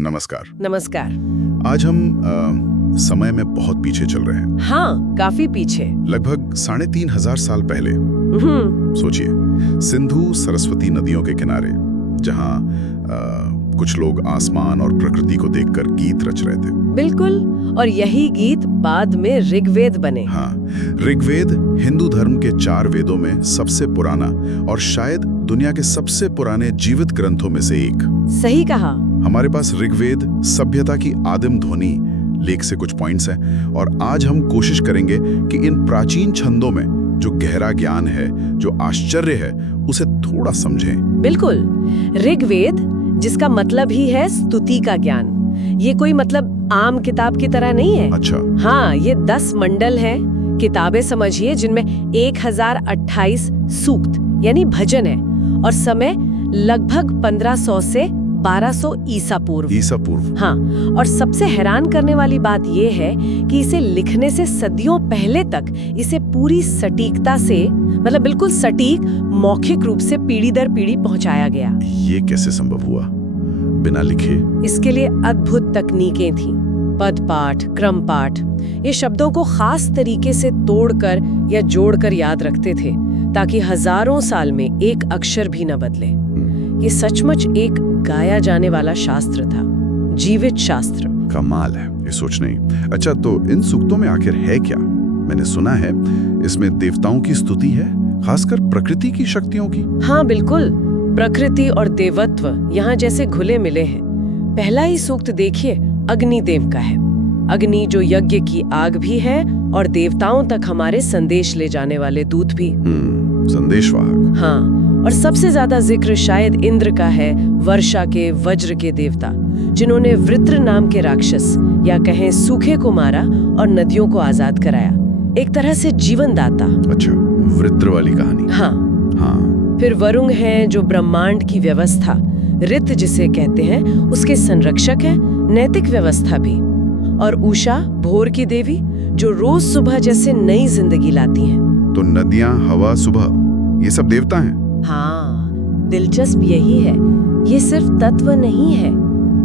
नमस्कार। नमस्कार। आज हम समय में बहुत पीछे चल रहे हैं। हाँ, काफी पीछे। लगभग 3500 साल पहले। सोचिए, सिंधु सरस्वती नदियों के किनारे, जहाँ कुछ लोग आसमान और प्रकृति को देखकर गीत रच रहे थे। बिल्कुल, और यही गीत बाद में ऋग्वेद बने। हाँ, ऋग्वेद हिंदू धर्म के 4 वेदों में सबसे पुराना और शायद दुनिया के सबसे पुराने जीवित ग्रंथों में से एक। सही कहा। हमारे पास ऋग्वेद सभ्यता की आदिम ध्वनि लेख से कुछ पॉइंट्स हैं, और आज हम कोशिश करेंगे कि इन प्राचीन छंदों में जो गहरा ज्ञान है, जो आश्चर्य है, उसे थोड़ा समझें। बिल्कुल। ऋग्वेद, जिसका मतलब ही है स्तुति का ज्ञान, ये कोई मतलब आम किताब की तरह नहीं है। अच्छा। हाँ, ये 10 मंडल है, किताबें समझिए, जिनमें 1028 सूक्त यानी भजन है, और समय लगभग 1500 से 1200 ईसा पूर्व। हाँ। और सबसे हैरान करने वाली बात यह है कि इसे लिखने से सदियों पहले तक इसे पूरी सटीकता से, मतलब बिल्कुल सटीक, मौखिक रूप से पीढ़ी दर पीढ़ी पहुंचाया गया। ये कैसे संभव हुआ बिना लिखे? इसके लिए अद्भुत तकनीकें थीं। पद पाठ, क्रम पाठ, ये शब्दों को खास तरीके से तोड़कर या जोड़कर याद रखते थे, ताकि हजारों साल में एक अक्षर भी न बदले। ये सचमुच एक गाया जाने वाला शास्त्र था, जीवित शास्त्र। कमाल है ये सोचने ही। अच्छा, तो इन सूक्तों में आखिर है क्या? मैंने सुना है इसमें देवताओं की स्तुति है, खासकर प्रकृति की शक्तियों की। हाँ बिल्कुल, प्रकृति और देवत्व यहाँ जैसे घुले मिले हैं। पहला ही सूक्त देखिए, अग्निदेव का है। अग्नि जो यज्ञ की आग भी है और देवताओं तक हमारे संदेश ले जाने वाले दूत भी। संदेशवाहक। हाँ, और सबसे ज्यादा जिक्र शायद इंद्र का है, वर्षा के, वज्र के देवता, जिन्होंने वृत्र नाम के राक्षस, या कहें सूखे को मारा और नदियों को आजाद कराया। एक तरह से जीवन दाता। अच्छा, वृत्र वाली कहानी। हाँ। फिर वरुण है, जो ब्रह्मांड की व्यवस्था, ऋत जिसे कहते हैं, उसके संरक्षक है, नैतिक व्यवस्था भी। और उषा, भोर की देवी, जो रोज सुबह जैसे नई जिंदगी लाती हैं। तो नदियां, हवा, सुबह, ये सब देवता हैं। हाँ, दिलचस्प यही है, ये सिर्फ तत्व नहीं है,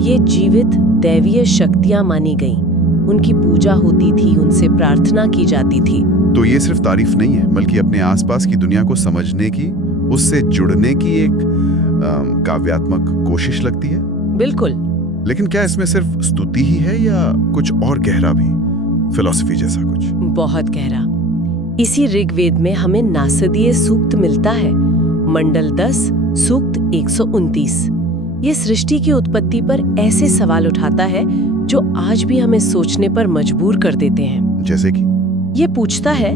ये जीवित दैवीय शक्तियां मानी गईं। उनकी पूजा होती थी, उनसे प्रार्थना की जाती थी। तो ये सिर्फ तारीफ नहीं है, बल्कि अपने आसपास की दुनिया को समझने की, उससे जुड़ने की एक काव्यात्मक कोशिश लगती है। बिल्कुल। लेकिन क्या इसमें सिर्फ स्तुति ही है या कुछ और गहरा भी, फिलॉसफी जैसा कुछ? बहुत गहरा। इसी ऋग्वेद में हमें नासदीय सूक्त मिलता है, मंडल 10, सूक्त 129। ये सृष्टि की उत्पत्ति पर ऐसे सवाल उठाता है जो आज भी हमें सोचने पर मजबूर कर देते हैं। जैसे कि? ये पूछता है,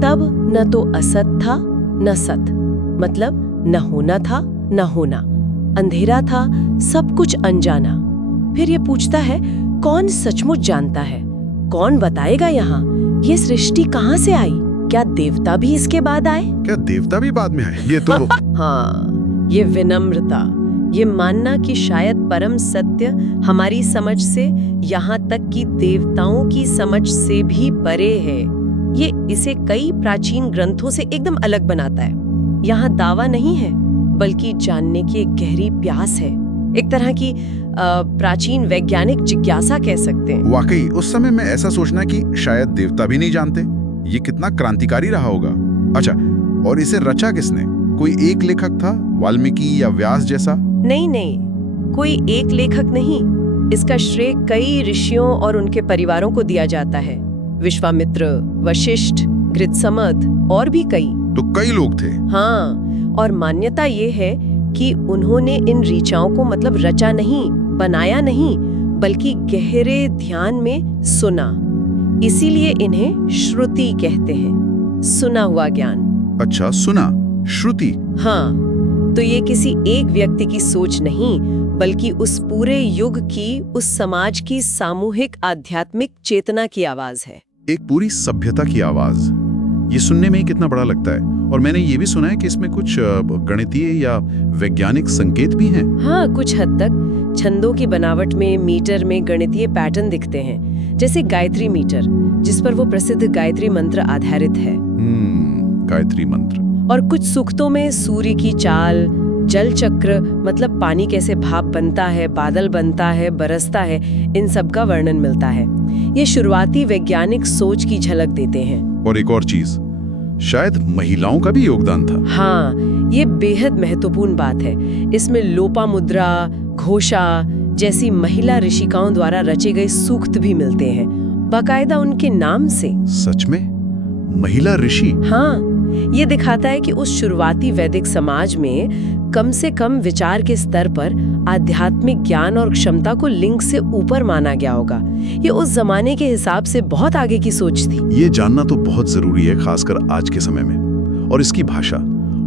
तब न तो असत था न सत, मतलब न होना था न होना, अंधेरा था, सब कुछ अनजाना। फिर ये पूछता है, कौन सचमुच जानता है? कौन बताएगा यहाँ ये सृष्टि कहाँ से आई? क्या देवता भी इसके बाद आए? क्या देवता भी बाद में आए? ये तो हाँ, ये विनम्रता, ये मानना कि शायद परम सत्य हमारी समझ से, यहाँ तक कि देवताओं की समझ से भी परे है, ये इसे कई प्राचीन ग्रंथों से एकदम अलग बनाता है। यहाँ दावा नहीं है, बल्कि जानने की एक गहरी प्यास है, एक तरह की प्राचीन वैज्ञानिक जिज्ञासा कह सकते हैं। वाकई उस समय में ऐसा सोचना कि शायद देवता भी नहीं जानते, ये कितना क्रांतिकारी रहा होगा। अच्छा, और इसे रचा किसने? कोई एक लेखक था, वाल्मीकि या व्यास जैसा? नहीं, कोई एक लेखक नहीं। इसका श्रेय कई ऋषियों और उनके परिवारों को दिया जाता है। विश्वामित्र, वशिष्ठ, गृत्समद और भी कई। तो कई लोग थे। हाँ, और मान्यता ये है कि उन्होंने इन ऋचाओं को मतलब रचा नहीं, बनाया नहीं, बल्कि गहरे ध्यान में सुना। इसीलिए इन्हें श्रुति कहते हैं, सुना हुआ ज्ञान। अच्छा, सुना, श्रुति। हाँ, तो ये किसी एक व्यक्ति की सोच नहीं, बल्कि उस पूरे युग की, उस समाज की सामूहिक आध्यात्मिक चेतना की आवाज है। एक पूरी सभ्यता की आवाज। ये सुनने में ही कितना बड़ा लगता है। और मैंने ये भी सुना है कि इसमें कुछ गणितीय या वैज्ञानिक संकेत भी हैं। हाँ, कुछ हद तक छंदों की बनावट में, मीटर में गणितीय पैटर्न दिखते हैं, जैसे गायत्री मीटर, जिस पर वो प्रसिद्ध गायत्री मंत्र आधारित है। गायत्री मंत्र। और कुछ सूक्तों में सूर्य की चाल, जल चक्र मतलब पानी कैसे भाप बनता है, बादल बनता है, बरसता है, इन सब का वर्णन मिलता है। ये शुरुआती वैज्ञानिक सोच की झलक देते हैं। और एक और चीज, शायद महिलाओं का भी योगदान था। हाँ, ये बेहद महत्वपूर्ण बात है। इसमें लोपामुद्रा, घोषा जैसी महिला ऋषिकाओं द्वारा रचे गए सूक्त भी मिलते हैं, बाकायदा उनके नाम से। सच में? महिला ऋषि? हाँ, ये दिखाता है कि उस शुरुआती वैदिक समाज में कम से कम विचार के स्तर पर आध्यात्मिक ज्ञान और क्षमता को लिंग से ऊपर माना गया होगा। ये उस जमाने के हिसाब से बहुत आगे की सोच थी। ये जानना तो बहुत जरूरी है, खासकर आज के समय में। और इसकी भाषा,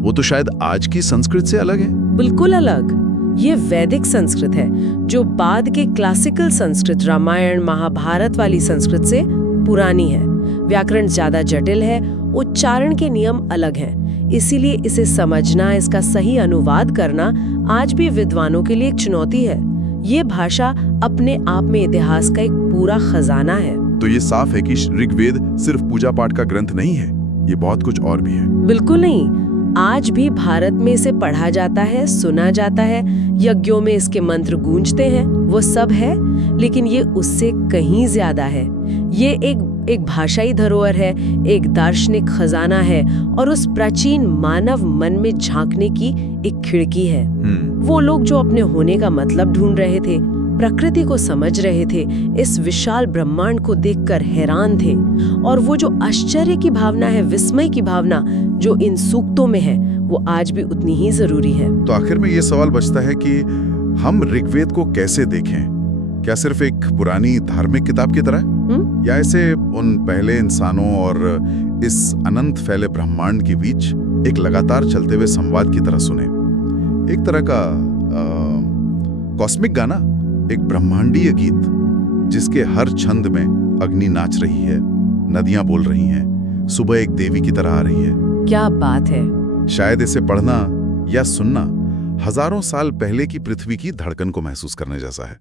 वो तो शायद आज की संस्कृत से अलग है। बिल्कुल अलग। ये वैदिक संस्कृत है, जो बाद के क्लासिकल संस्कृत, रामायण महाभारत वाली संस्कृत से पुरानी है। व्याकरण ज्यादा जटिल है, उच्चारण के नियम अलग हैं। इसीलिए इसे समझना, इसका सही अनुवाद करना आज भी विद्वानों के लिए एक चुनौती है। ये भाषा अपने आप में इतिहास का एक पूरा खजाना है। तो ये साफ है कि ऋग्वेद सिर्फ पूजा पाठ का ग्रंथ नहीं है, ये बहुत कुछ और भी है। बिल्कुल नहीं। आज भी भारत में इसे पढ़ा जाता है, सुना जाता है, यज्ञों में इसके मंत्र गूंजते हैं, वो सब है। लेकिन ये उससे कहीं ज्यादा है। ये एक भाषाई धरोहर है, एक दार्शनिक खजाना है और उस प्राचीन मानव मन में झांकने की एक खिड़की है। वो लोग जो अपने होने का मतलब ढूंढ रहे थे, प्रकृति को समझ रहे थे, इस विशाल ब्रह्मांड को देखकर हैरान थे, और वो जो आश्चर्य की भावना है, विस्मय की भावना जो इन सूक्तों में है, वो आज भी उतनी ही जरूरी है। तो आखिर में ये सवाल बचता है कि हम ऋग्वेद को कैसे देखें? क्या सिर्फ एक पुरानी धार्मिक किताब की तरह, या ऐसे उन पहले इंसानों और इस अनंत फैले ब्रह्मांड के बीच एक लगातार चलते हुए संवाद की तरह सुने? एक तरह का कॉस्मिक गाना, एक ब्रह्मांडीय गीत जिसके हर छंद में अग्नि नाच रही है, नदियां बोल रही हैं, सुबह एक देवी की तरह आ रही है। क्या बात है। शायद इसे पढ़ना या सुनना हजारों साल पहले की पृथ्वी की धड़कन को महसूस करने जैसा है।